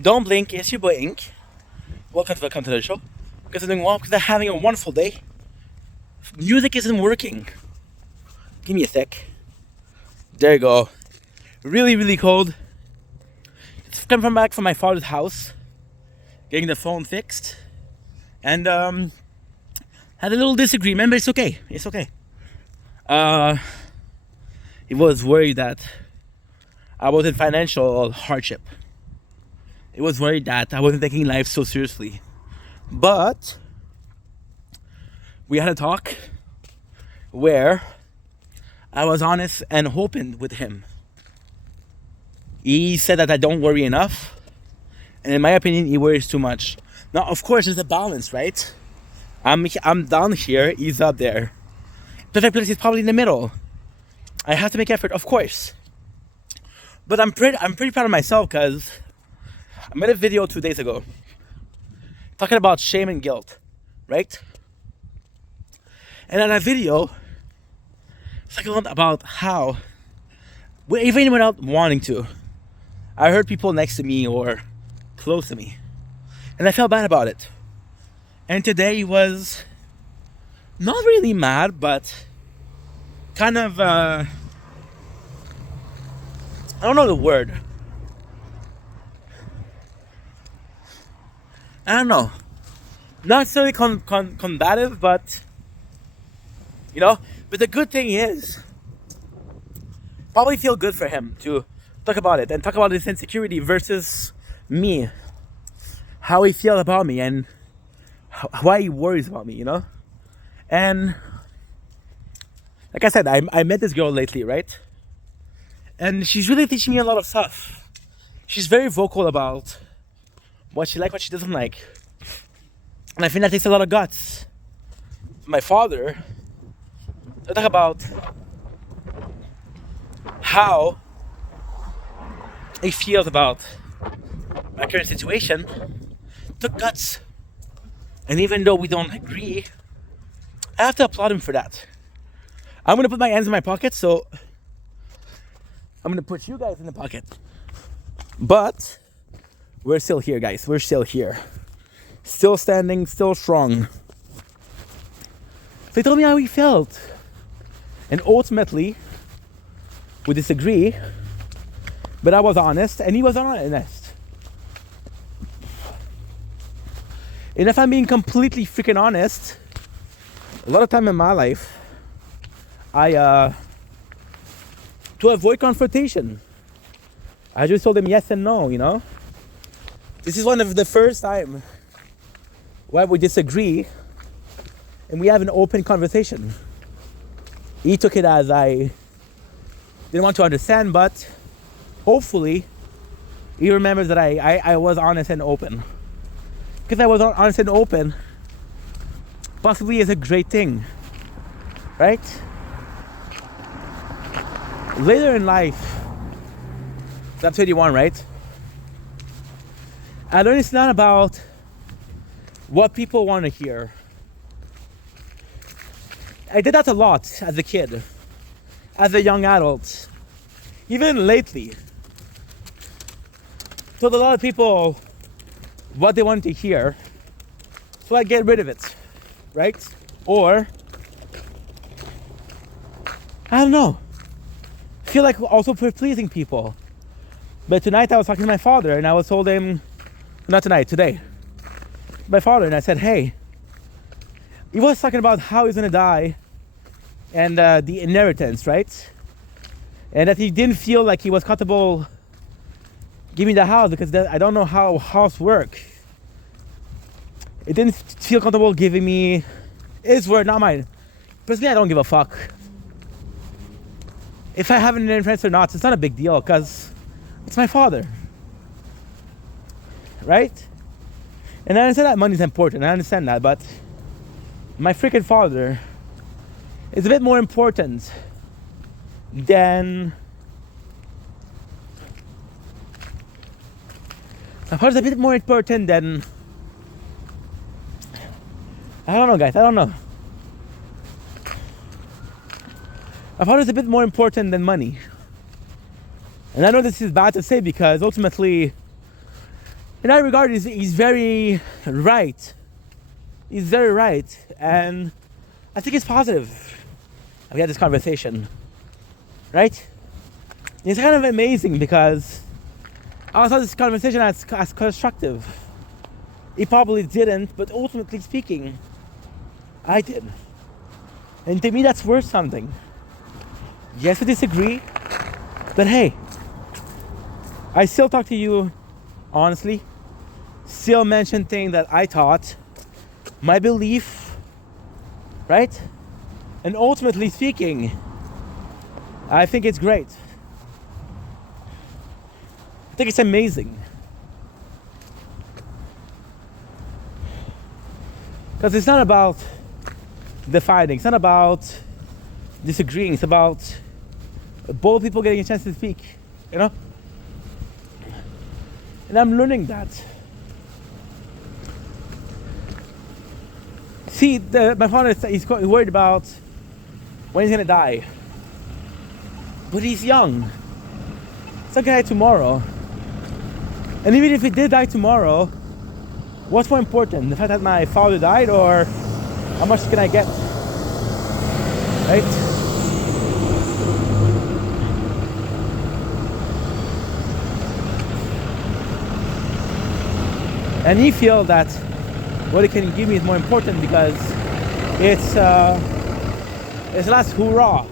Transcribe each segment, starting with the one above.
Don't blink, it's your boy Ink. Welcome to the show. Because I'm doing well, because I'm having a wonderful day. Music isn't working. Give me a sec. There you go. Really, really cold. Just come from back from my father's house, getting the phone fixed, and had a little disagreement, but it's okay. It's okay. He was worried that I was in financial hardship. He was worried that I wasn't taking life so seriously. But we had a talk where I was honest and open with him. He said that I don't worry enough, and in my opinion, he worries too much. Now, of course, there's a balance, right? I'm down here, he's up there. Perfect place is probably in the middle. I have to make effort, of course. But I'm pretty proud of myself because I made a video 2 days ago talking about shame and guilt, right? And in that video, it's like about how, even without wanting to, I heard people next to me or close to me, and I felt bad about it. And today was not really mad, but kind of, I don't know the word. I don't know. Not necessarily combative, but, you know. But the good thing is, probably feel good for him to talk about it and talk about his insecurity versus me. How he feels about me and why he worries about me, you know. And like I said, I met this girl lately, right? And she's really teaching me a lot of stuff. She's very vocal about what she likes, what she doesn't like. And I think that takes a lot of guts. My father, to talk about how he feels about my current situation, took guts. And even though we don't agree, I have to applaud him for that. I'm gonna put my hands in my pocket, so I'm gonna put you guys in the pocket. But we're still here, guys. We're still here. Still standing, still strong. So he told me how he felt. And ultimately, we disagree. But I was honest, and he was honest. And if I'm being completely freaking honest, a lot of time in my life, to avoid confrontation, I just told him yes and no, you know? This is one of the first time where we disagree and we have an open conversation. He took it as I didn't want to understand, but hopefully he remembers that I was honest and open. Because I was honest and open possibly is a great thing, right? Later in life, I'm 21, right? I learned it's not about what people want to hear. I did that a lot as a kid, as a young adult, even lately. Told a lot of people what they wanted to hear, so I get rid of it, right? Or, I don't know, feel like also for pleasing people. But tonight I was talking to my father and I was told him, not tonight, today, my father, and I said, hey, he was talking about how he's gonna die and the inheritance, right? And that he didn't feel like he was comfortable giving the house because I don't know how house work. It didn't feel comfortable giving me his word, not mine. Personally, I don't give a fuck. If I have an inheritance or not, it's not a big deal because it's my father, right? And I understand that money is important, I understand that, but my freaking father is a bit more important than... My father's a bit more important than... I don't know, guys, I don't know. My father's a bit more important than money. And I know this is bad to say because ultimately in that regard, he's very right. He's very right. And I think it's positive. We had this conversation. Right? It's kind of amazing because I saw this conversation as constructive. He probably didn't, but ultimately speaking, I did. And to me, that's worth something. Yes, we disagree, but hey, I still talk to you honestly, still mention things that I taught, my belief, right? And ultimately speaking, I think it's great. I think it's amazing. Because it's not about dividing, it's not about disagreeing, it's about both people getting a chance to speak, you know? And I'm learning that. See, my father he's worried about when he's gonna die. But he's young. He's not gonna die tomorrow. And even if he did die tomorrow, what's more important? The fact that my father died, or how much can I get? Right? And he feels that what he can give me is more important because it's the last hurrah.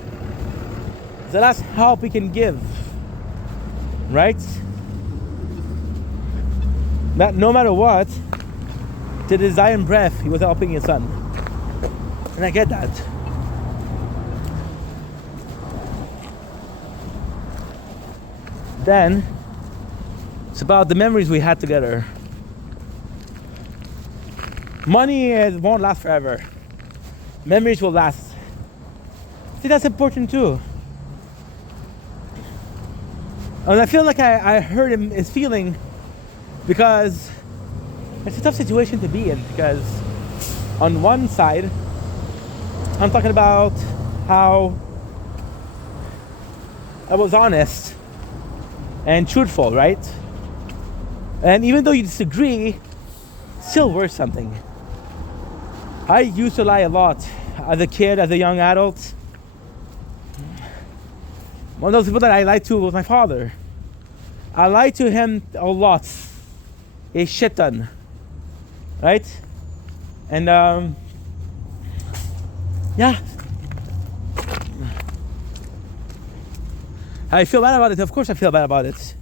It's the last help he can give. Right? That no matter what, to his dying breath, he was helping his son. And I get that. Then, it's about the memories we had together. Money won't last forever. Memories will last. See, that's important too. And I feel like I heard his feeling because it's a tough situation to be in. Because on one side, I'm talking about how I was honest and truthful, right? And even though you disagree, still worth something. I used to lie a lot as a kid, as a young adult. One of those people that I lied to was my father. I lied to him a lot, a shit ton, right? And yeah, I feel bad about it. Of course I feel bad about it.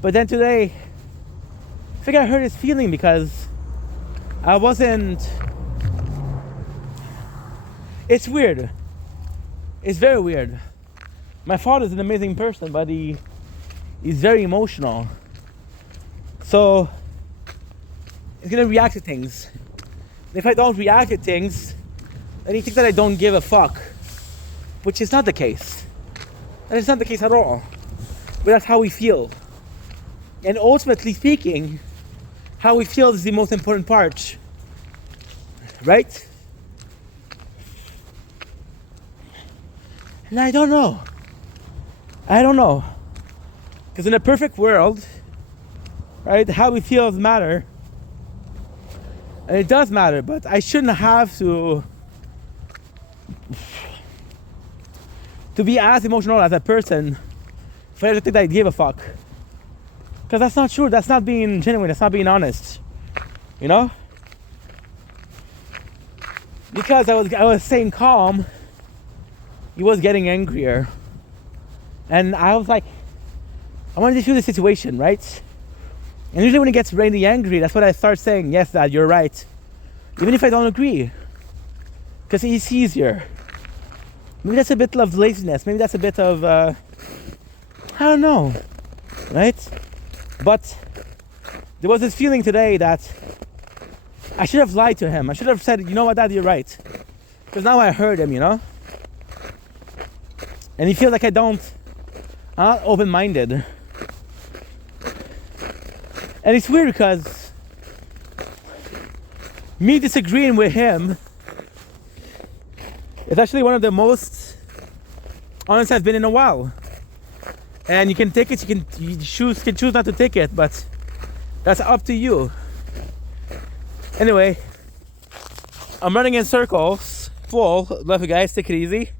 But then today, I think I hurt his feeling because I wasn't. It's weird. It's very weird. My father's an amazing person, but he's very emotional. So he's gonna react to things. And if I don't react to things, then he thinks that I don't give a fuck, which is not the case. That is not the case at all. But that's how we feel. And ultimately speaking, how we feel is the most important part, right? And I don't know. Because in a perfect world, right, how we feel doesn't matter. And it does matter, but I shouldn't have to be as emotional as a person for everything to think that I give a fuck. Because that's not true. That's not being genuine. That's not being honest. You know? Because I was staying calm, he was getting angrier. And I was like, I want to defuse the situation, right? And usually when he gets really angry, that's when I start saying, yes, Dad, you're right. Even if I don't agree. Because it's easier. Maybe that's a bit of laziness. Maybe that's a bit of, I don't know. Right? But there was this feeling today that I should have lied to him. I should have said, you know what, Dad, you're right. Because now I heard him, you know? And he feels like I'm not open-minded. And it's weird because me disagreeing with him is actually one of the most honest I've been in a while. And you can take it, you can choose not to take it, but That's up to you. Anyway, I'm running in circles. Full. Love you guys. Take it easy.